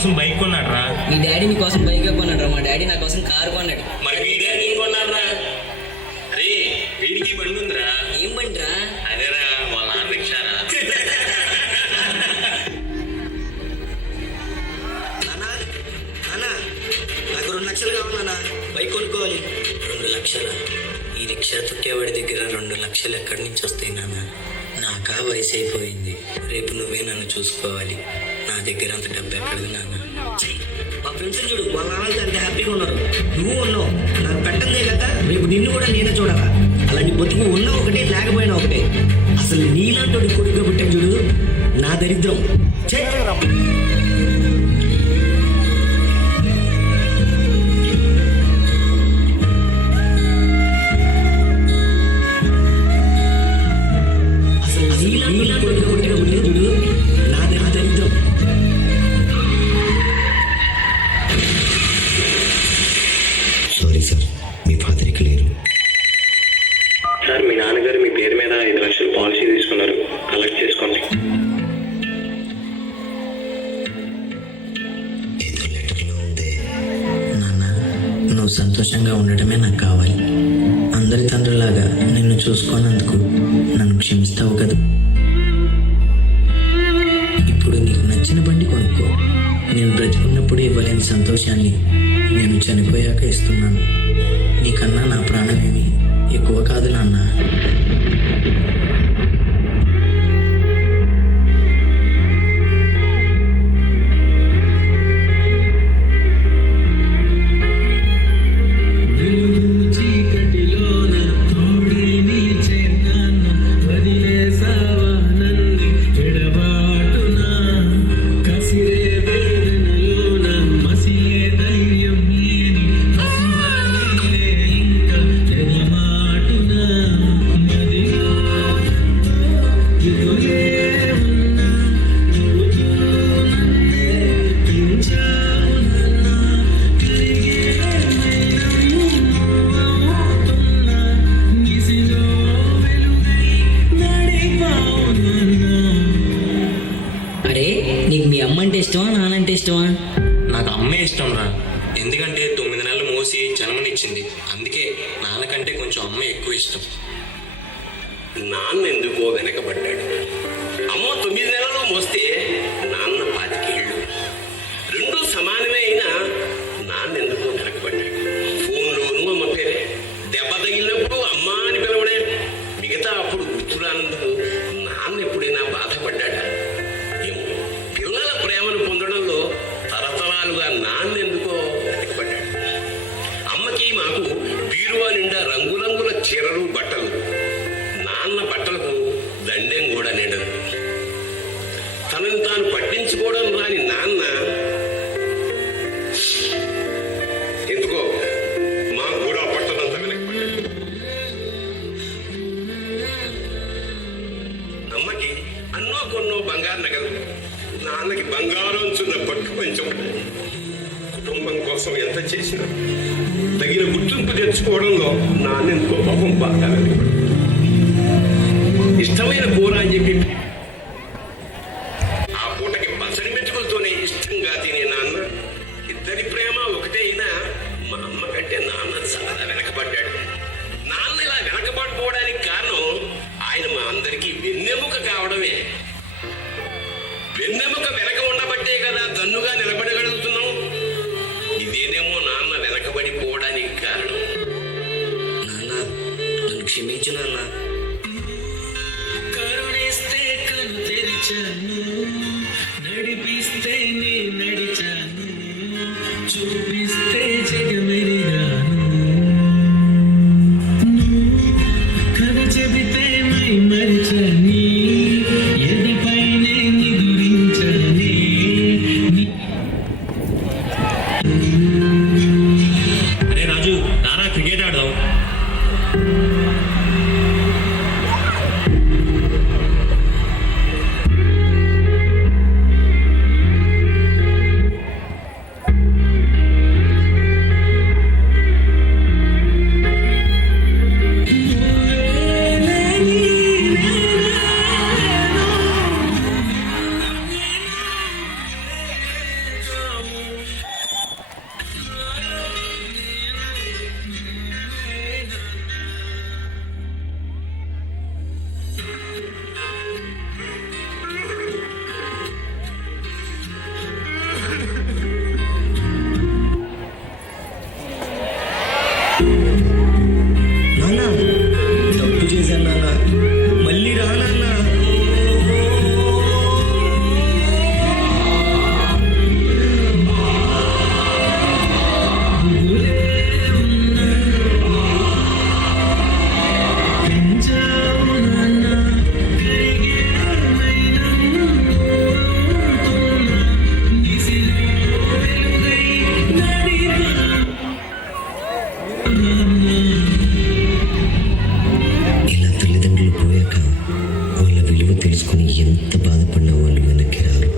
కోసం బైక్ కొన్నాడు రా. మీ డాడీ మీకోసం బైక్ కొన్నాడు రా, మా డాడీ నా కోసం కారు కొన్నాడు. మరి మీ డాడీ ఏం కొన్నాడు రా? అరే వీడికి బండి ఉందిరా. ఏం బండి రా? అదేరా వాళ్ళ నాన్న రిక్షారా. నాకు 2 లక్షలు కావాలన్నా, బైక్ కొనుక్కోవాలి. 2 లక్షలా? ఈ రిక్షా తొక్కేవాడి దగ్గర 2 లక్షలు ఎక్కడి నుంచి వస్తాయి నాన్న? నాకా వయసు అయిపోయింది, రేపు నువ్వే నన్ను చూసుకోవాలి. నా దగ్గర అంత డబ్బు ఎక్కడిది నాన్న? మా ఫ్రెండ్స్ చూడు, వాళ్ళ నాన్నకి అంత హ్యాపీగా ఉన్నారు, నువ్వు ఉన్నావు. నాకు పెట్టందే కదా, రేపు నిన్ను కూడా నేనే చూడాలా. అలాంటి బతుకు ఉన్నా ఒకటే, లేకపోయినా ఒకటే. అసలు నీలాంటి కొడుకు పుట్టాను చూడు, నా దరిద్రం. సారీ సార్, మీ ఫాదర్ ఇక్కడ లేరు. సార్ మీ నాన్నగారు మీ పేరు మీద 5 లక్షలు పాలసీ తీసుకున్నారు, కలెక్ట్ చేసుకోండి. ఏదో లెటర్లో ఉందే. నాన్న, నువ్వు సంతోషంగా ఉండటమే నాకు కావాలి. అందరి తండ్రులాగా నిన్ను చూసుకోనందుకు నన్ను క్షమిస్తావు కదా. ఇప్పుడు నీకు నచ్చిన బండి కొనుక్కో. నేను బ్రతికున్నప్పుడు ఇవ్వలేని సంతోషాన్ని నేను చనిపోయాక ఇస్తున్నాను. నీకన్నా నా ప్రాణమేమి ఎక్కువ కాదు నాన్న. అరే, నీకు మీ అమ్మ అంటే ఇష్టమా, నాన్నంటే ఇష్టమా? నాకు అమ్మే ఇష్టం రా. ఎందుకంటే 9 నెలలు మోసి జన్మనిచ్చింది. అందుకే నాన్నకంటే కొంచెం అమ్మ ఎక్కువ ఇష్టం. నాన్న ఎందుకో వెనకబడ్డాడు. అమ్మ 9 నెలలు మోస్తే నాన్న 25 ఏళ్ళు. రెండూ సమానమే అయినా నాన్న ఎందుకో వెనకబడ్డాడు. ఫోన్లోనూ అమ్మ పేరే, దెబ్బ తగిలినప్పుడు అమ్మ అని పిలవడే. మిగతా అప్పుడు గుర్తురానందుకు నాన్న ఎప్పుడైనా బాధపడ్డాడా ఏమో. పిల్లల ప్రేమను పొందడంలో తరతరాలుగా నాన్న ఎందుకో వెనకబడ్డాడు. అమ్మకి మాకు బీరువా నిండా రంగురంగుల చీరలు బట్టలు. నాన్న బట్టలకు దండెం కూడా నిండదు. తనని తాను పట్టించుకోవడం రాని నాన్న ఎందుకో మాకు కూడా పట్టదంతా వెనకబడ్డాడు. అమ్మకి అన్నో కొన్నో బంగారు నగలు, నాన్నకి బంగారం చున్న పట్టు పంచం. కుటుంబం కోసం ఎంత చేసినా తగిన గుర్తింపు తెచ్చుకోవడంలో నాన్న ఎందుకో పాపం బాగా వెనకబడ్డాడు. ఇష్టమైన కూర అని చెప్పి ఆ పూటకి పచ్చడి మెతుకులతోనే ఇష్టంగా తినే నాన్న. ఇద్దరి ప్రేమ ఒకటే అయినా మా అమ్మ కంటే నాన్న చాలా వెనకబడ్డాడు. నాన్న ఇలా వెనకబడిపోవడానికి కారణం ఆయన మా అందరికీ వెన్నెముక కావడమే. వెన్నెముక వెనక ఉండబట్టే కదా దన్నుగా నిలబడగలుగుతున్నాం. ఇదేనేమో నాన్న వెనకబడిపోవడానికి కారణం. నాన్న, నన్ను క్షమించు నాన్న. కరుణిస్తే ఎంత బాధపడిన వాళ్ళు వెనక్కి రారు.